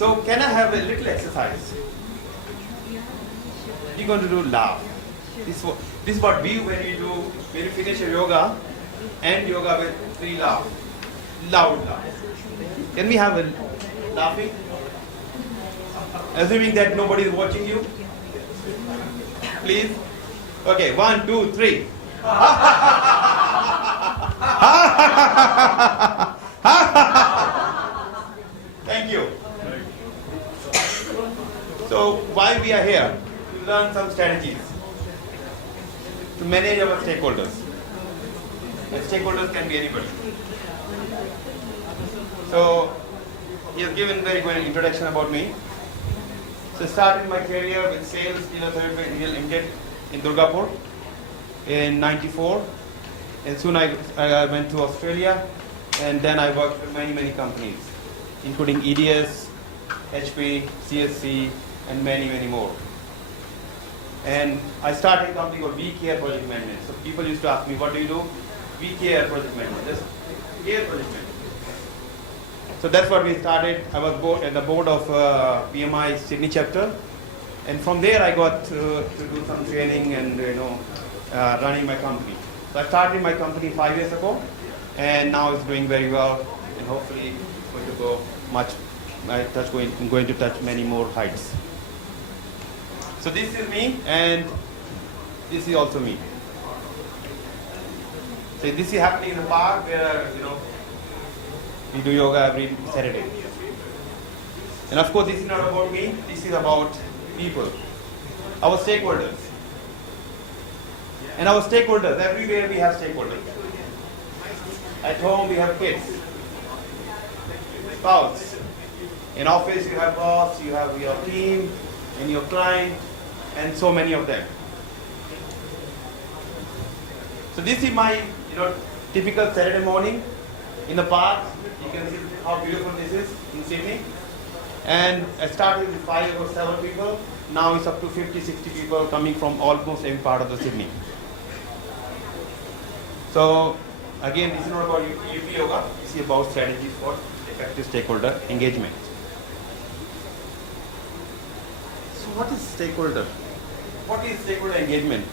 So can I have a little exercise? You're going to do laugh. This is what we do when you finish your yoga, end yoga with 3 laugh. Loud laugh. Can we have a laughing? Assuming that nobody is watching you. Please. Okay, 1, 2, 3. Thank you. So why we are here? To learn some strategies to manage our stakeholders. And stakeholders can be anybody. So he has given very good introduction about me. So I started my career with sales Limited in Durgapur in '94, and soon I went to Australia, and then I worked with many companies, including EDS, HP, CSC, and many more. And I started a company called We Care Project Management. So people used to ask me, what do you do? We Care Project Management. Just Care Project Management. So that's what we started. I was at the board of PMI Sydney chapter, and from there I got to do some training and running my company. So I started my company 5 years ago, and now it's doing very well, and hopefully going to go much. I'm going to touch many more heights. So this is me, and this is also me. So this is happening in the park where we do yoga every Saturday. And of course, this is not about me. This is about people, our stakeholders. And our stakeholders, everywhere we have stakeholders. At home we have kids, spouse. In office you have boss, you have your team, and your client, and so many of them. So this is my typical Saturday morning in the park. You can see how beautiful this is in Sydney. And I started with 5 or 7 people. Now it's up to 50, 60 people coming from almost every part of the Sydney. So again, this is not about UP yoga. This is about strategies for effective stakeholder engagement. So what is stakeholder? What is stakeholder engagement?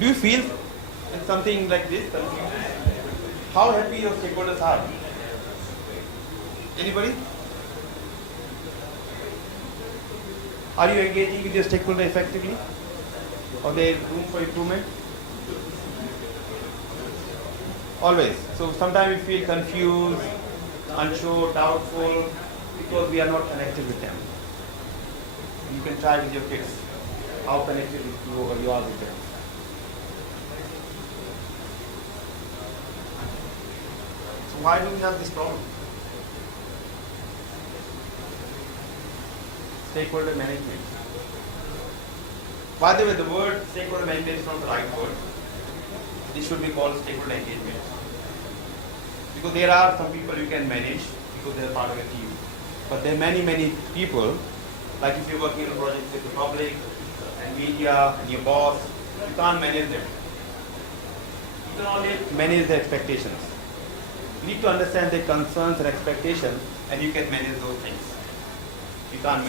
Do you feel something like this? How happy your stakeholders are? Anybody? Are you engaging with your stakeholder effectively? Or there is room for improvement? Always. So sometimes we feel confused, unsure, doubtful, because we are not connected with them. You can try with your kids. How connected you are with them. So why do we have this problem? Stakeholder management. By the way, the word stakeholder management is not the right word. This should be called stakeholder engagement. Because there are some people you can manage because they are part of a team. But there are many people, like if you're working on a project with the public and media and your boss, you can't manage them. You can only manage the expectations. You need to understand their concerns and expectations, and you can manage those things. You can't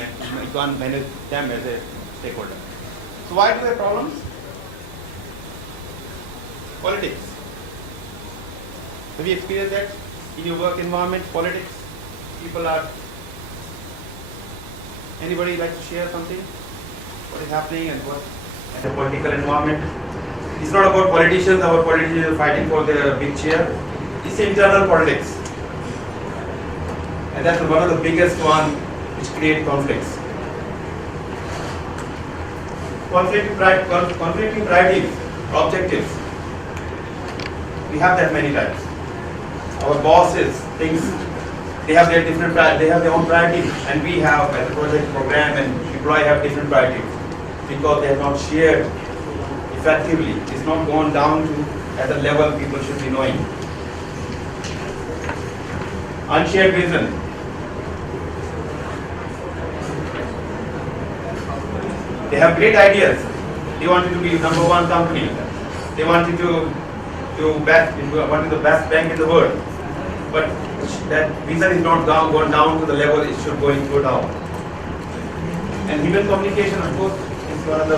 manage them as a stakeholder. So why do we have problems? Politics. Have you experienced that in your work environment? Politics. People are. Anybody like to share something? What is happening and what? And the political environment. It's not about politicians. Our politicians are fighting for their big chair. It's internal politics, and that's one of the biggest one which create conflicts. Conflicting priorities, objectives. We have that many times. Our bosses thinks they have their different, they have their own priorities, and we have as a project program and employee have different priorities because they have not shared effectively. It's not gone down to at the level people should be knowing. Unshared vision. They have great ideas. They wanted to be #1 company. They wanted to do best, wanted the best bank in the world. but that vision is not gone down to the level it should go down. And human communication, of course, is one of the.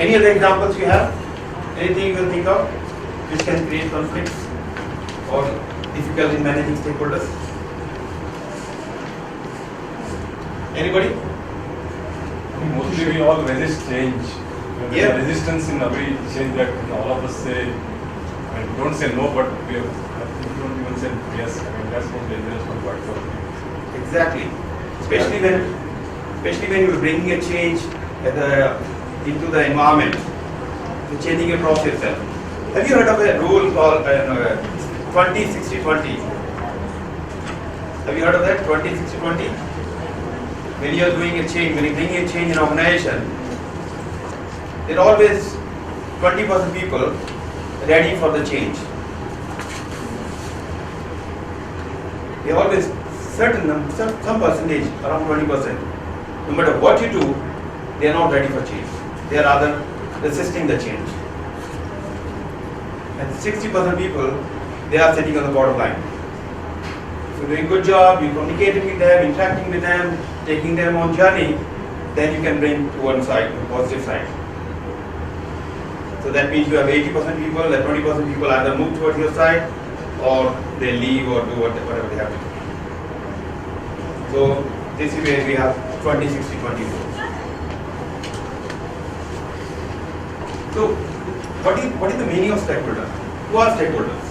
Any other examples you have? Anything you can think of which can create conflicts or difficulty in managing stakeholders? Anybody? Mostly we all resist change. There is Yeah. a resistance in every change that all of us say. I mean, don't say no, but we don't even say yes. I mean, that's most dangerous one part for me. Exactly. Especially when you're bringing a change into the environment, you're changing a process itself. Have you heard of a rule called 20-60-20? Have you heard of that? 20-60-20? When you're doing a change, when you're bringing a change in an organization, there are always 20% people ready for the change. They always some percentage, around 20%. No matter what you do, they are not ready for change. They are rather resisting the change. And 60% people, they are sitting on the bottom line. If you're doing a good job, you're communicating with them, interacting with them, taking them on journey, then you can bring to one side, the positive side. So that means you have 80% people, that 20% people either move towards your side or they leave or do whatever they have to do. So this is where we have 20-60-20 rule. So what is the meaning of stakeholder? Who are stakeholders?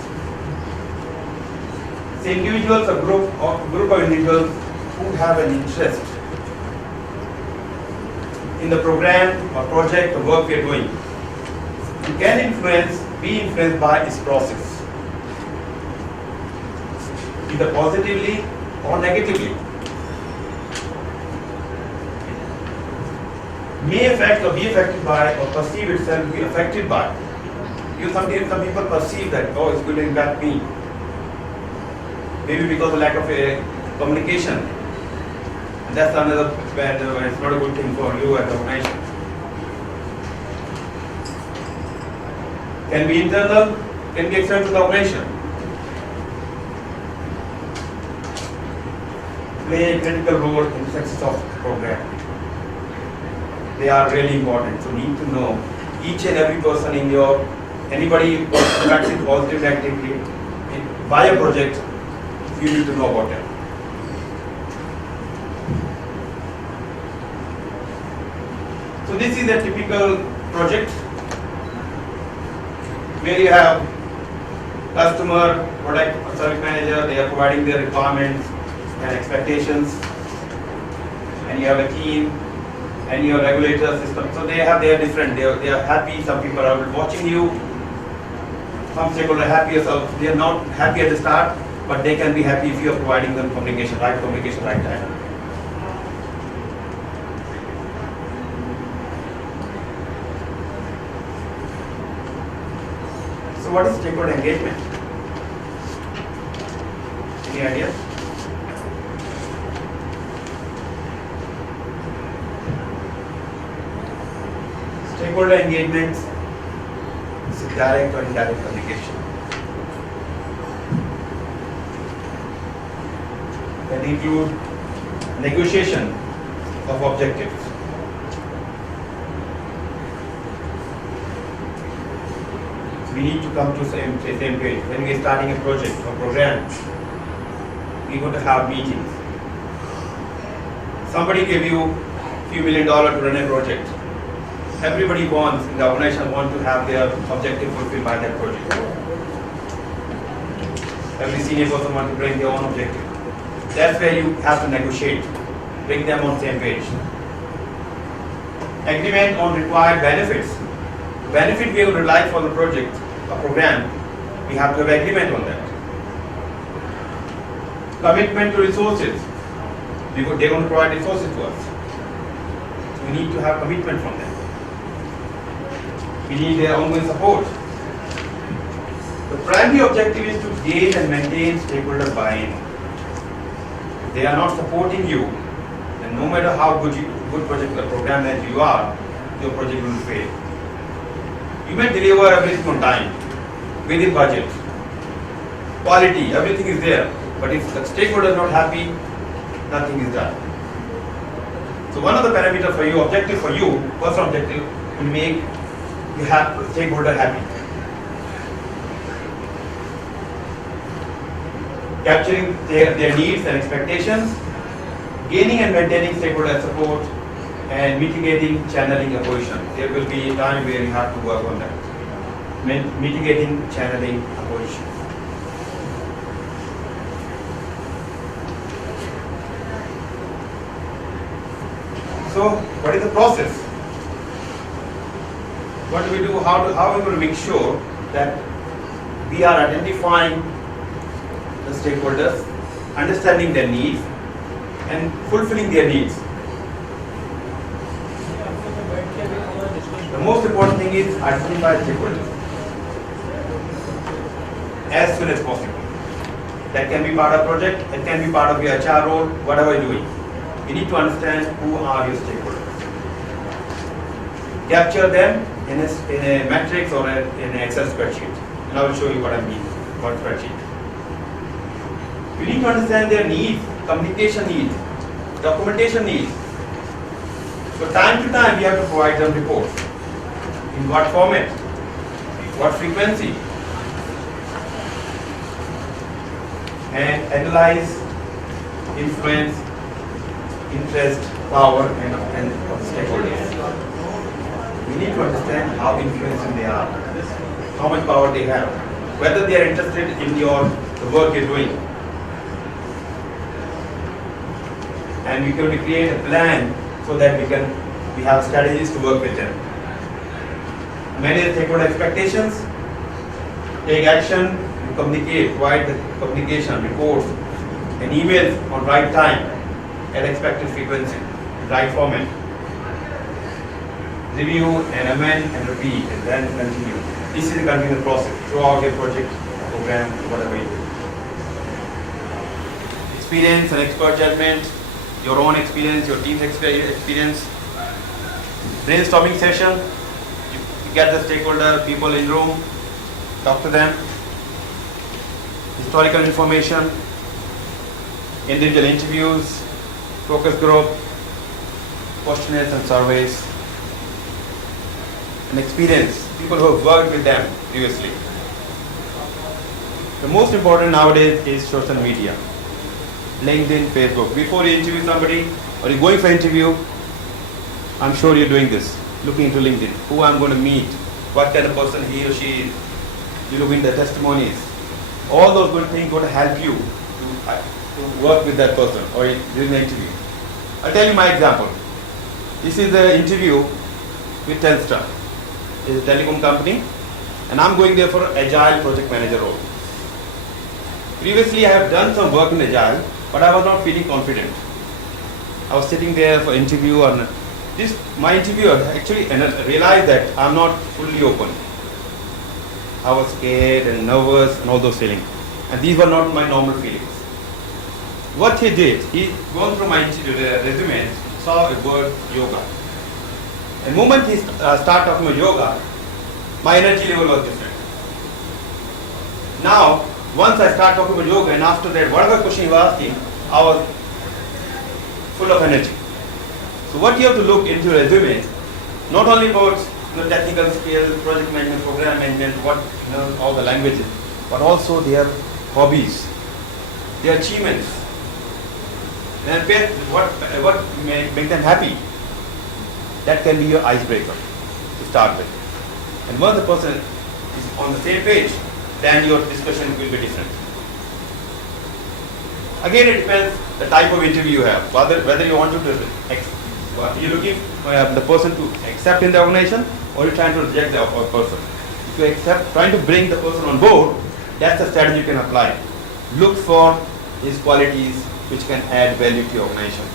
So individuals, a group of individuals who have an interest in the program or project or work we are doing. You can be influenced by its process, either positively or negatively. May affect or be affected by or perceive itself be affected by. Some people perceive that, oh, it's going to impact me. Maybe because of lack of communication. And that's another bad, it's not a good thing for you as an organization. Can be internal, can be external to the organization. Play a critical role in the success of the program. They are really important. So need to know each and every person in anybody who practices positive activity by a project, you need to know about them. So this is a typical project where you have customer, product or service manager, they are providing their requirements and expectations, and you have a team and your regulator system. So they have their different, they are happy, some people are watching you, some stakeholders are happy yourself. They are not happy at the start, but they can be happy if you are providing them communication, right time. So what is stakeholder engagement? Any idea? Stakeholder engagement is a direct or indirect communication. Can include negotiation of objectives. We need to come to same page. When we are starting a project or program, we are going to have meetings. Somebody gave you a few $1 million to run a project. Everybody in the organization wants to have their objective fulfilled by that project. Every senior person wants to bring their own objective. That's where you have to negotiate, bring them on the same page. Agreement on required benefits. Benefit we will rely for the project or program, we have to have agreement on that. Commitment to resources. They're going to provide resources to us. We need to have commitment from them. We need their ongoing support. The primary objective is to gain and maintain stakeholder buy-in. If they are not supporting you, then no matter how good project or program as you are, your project will fail. You may deliver everything on time, within budget, quality, everything is there. But if the stakeholder is not happy, nothing is done. So one of the parameters for you, objective for you, first objective, will make you have stakeholder happy. Capturing their needs and expectations, gaining and maintaining stakeholder support, and mitigating, channeling opposition. There will be a time where you have to work on that. Mitigating, channeling opposition. So, what is the process? What do we do? How are we going to make sure that we are identifying the stakeholders, understanding their needs, and fulfilling their needs? The most important thing is identify stakeholders as soon as possible. That can be part of project, it can be part of your HR role, whatever you're doing. You need to understand who are your stakeholders. Capture them in a matrix or in an Excel spreadsheet. And I will show you what I mean by spreadsheet. You need to understand their needs, communication needs, documentation needs. So time to time we have to provide them reports. In what format? What frequency? And analyze, influence, interest, power, and stakeholders. We need to understand how influential they are, how much power they have, whether they are interested in the work you're doing. And we can create a plan so that we have strategies to work with them. Manage stakeholder expectations, take action, communicate, provide the communication, reports, and emails on right time at expected frequency, right format. Review and amend and repeat and then continue. This is a continuous process throughout your project, program, whatever you do. Experience and expert judgment, your own experience, your team's experience. Brainstorming session, you get the stakeholder, people in room, talk to them. Historical information, individual interviews, focus group, questionnaires and surveys, and experience, people who have worked with them previously. The most important nowadays is social media, LinkedIn, Facebook. Before you interview somebody or you're going for interview, I'm sure you're doing this, looking into LinkedIn, who I'm going to meet, what kind of person he or she is. You look in the testimonies. All those good things going to help you to work with that person or during the interview. I'll tell you my example. This is the interview with Telstra. It's a telecom company, and I'm going there for Agile project manager role. Previously, I have done some work in Agile, but I was not feeling confident. I was sitting there for interview, and my interviewer actually realized that I'm not fully open. I was scared and nervous and all those feelings. And these were not my normal feelings. What he did, he gone through my resume, saw a word yoga. The moment he started talking about yoga, my energy level was different. Now, once I start talking about yoga and after that, whatever question he was asking, I was full of energy. So what you have to look into your resume, not only about technical skills, project management, program management, all the languages, but also their hobbies, their achievements, and what make them happy. That can be your icebreaker to start with. And once the person is on the same page, then your discussion will be different. Again, it depends the type of interview you have, whether you want you're looking for the person to accept in the organization, or you're trying to reject the person. If you trying to bring the person on board, that's the strategy you can apply. Look for his qualities which can add value to your organization.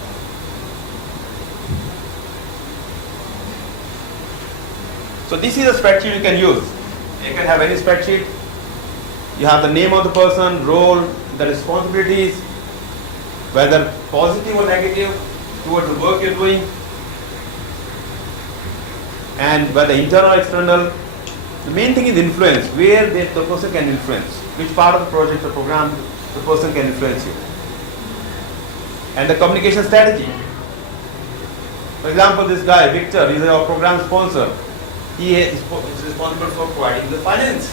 So this is a spreadsheet you can use. You can have any spreadsheet. You have the name of the person, role, the responsibilities, whether positive or negative towards the work you're doing, and whether internal or external. The main thing is influence, where the person can influence. which part of the project or program the person can influence you. And the communication strategy. For example, this guy, Victor, is our program sponsor. He is responsible for providing the finance.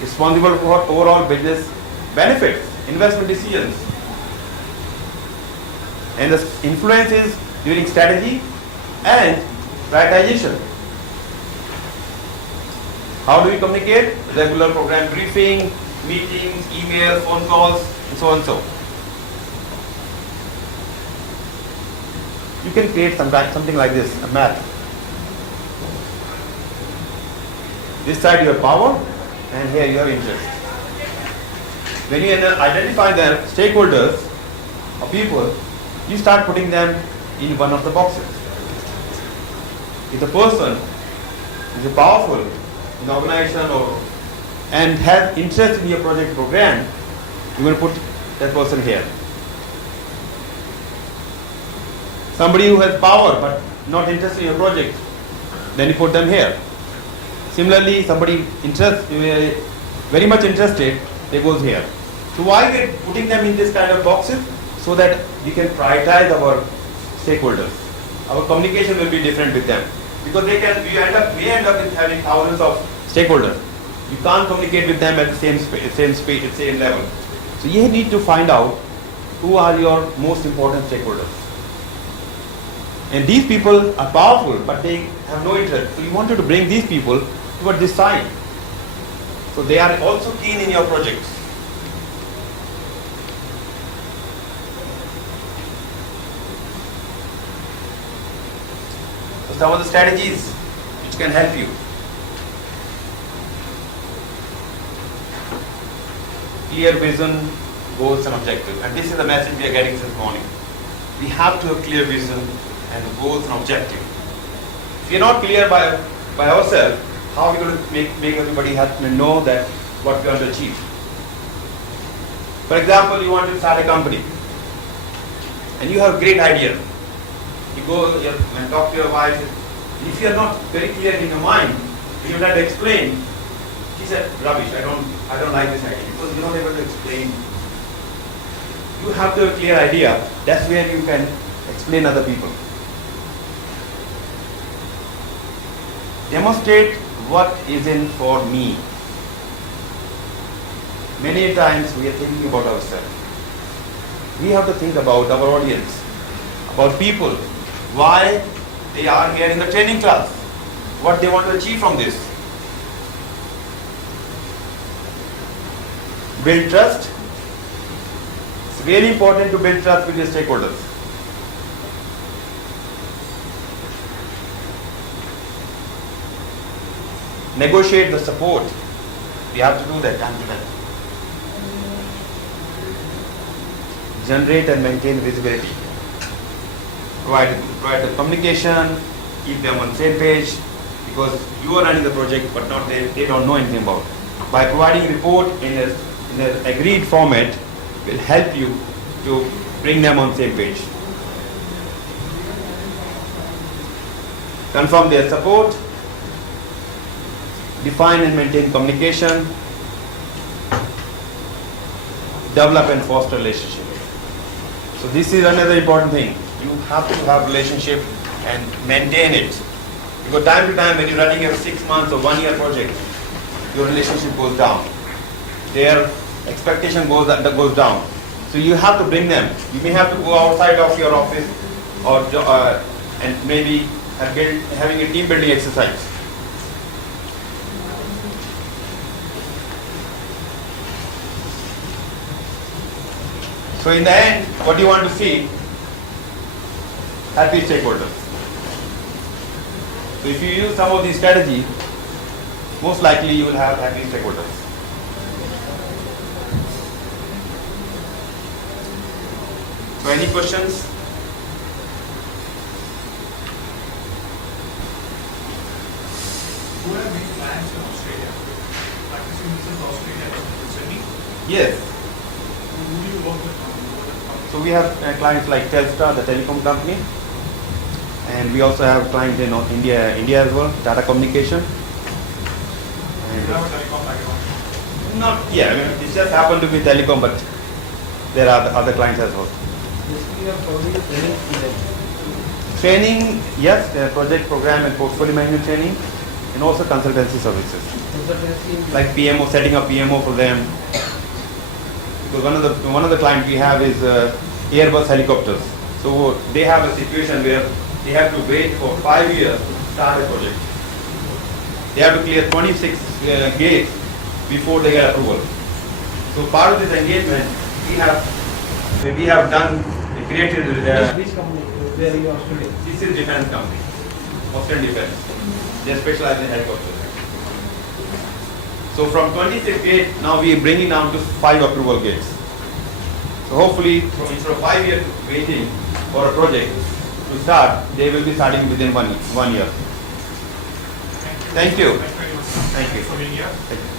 Responsible for overall business benefits, investment decisions. And the influence is during strategy and prioritization. How do we communicate? Regular program briefing, meetings, emails, phone calls, and so on and so. You can create something like this, a map. This side you have power, and here you have interest. When you identify the stakeholders or people, you start putting them in one of the boxes. If the person is powerful in the organization and has interest in your project program, you're going to put that person here. Somebody who has power but not interested in your project, then you put them here. Similarly, somebody very much interested, they goes here. So why we are putting them in this kind of boxes? So that we can prioritize our stakeholders. Our communication will be different with them. Because we end up with having thousands of stakeholders. You can't communicate with them at the same speed, same level. So you need to find out who are your most important stakeholders. And these people are powerful, but they have no interest. So you wanted to bring these people toward this side. So they are also keen in your projects. So some of the strategies which can help you. Clear vision, goals and objectives. And this is the message we are getting this morning. We have to have clear vision and goals and objectives. If we are not clear by ourselves, how are we going to make everybody know that what we want to achieve? For example, you want to start a company and you have a great idea. You go and talk to your wife. If you are not very clear in your mind, you try to explain. She said, "Rubbish, I don't like this idea," because you're not able to explain. You have to have a clear idea. That's where you can explain other people. Demonstrate what is in for me. Many times we are thinking about ourselves. We have to think about our audience, about people, why they are here in the training class, what they want to achieve from this. Build trust. It's really important to build trust with your stakeholders. Negotiate the support. We have to do that time to time. Generate and maintain visibility. Provide the communication, keep them on the same page, because you are running the project but not they don't know anything about it. By providing report in an agreed format will help you to bring them on the same page. Confirm their support. Define and maintain communication. Develop and foster relationship. So this is another important thing. You have to have relationship and maintain it. Because time to time when you're running a 6 months or 1 year project, your relationship goes down. Their expectation goes down. So you have to bring them. You may have to go outside of your office or and maybe having a team building exercise. So in the end, what do you want to see? Happy stakeholders. So if you use some of these strategies, most likely you will have happy stakeholders. So any questions? Who have many clients in Australia? Practicing this in Australia and Sydney? Yes. Who do you work with now? So we have clients like Telstra, the telecom company, and we also have clients in India as well, Tata Communication. You have a telecom background. Not, yeah, I mean, it just happened to be telecom, but there are other clients as well. Basically, you are providing training to them. Training, yes, project program and portfolio management training, and also consultancy services. Consultancy. Like PMO, setting up PMO for them. Because one of the clients we have is Airbus helicopters. So they have a situation where they have to wait for 5 years to start a project. They have to clear 26 gates before they get approval. So part of this engagement, we have done, created. Which company? Where you are studying? This is defense company, Australian Defense. They specialize in helicopters. So from 26 gates, now we are bringing down to 5 approval gates. So hopefully, instead of 5 years waiting for a project to start, they will be starting within one year. Thank you. Thank you very much. Thank you. For being here. Thank you.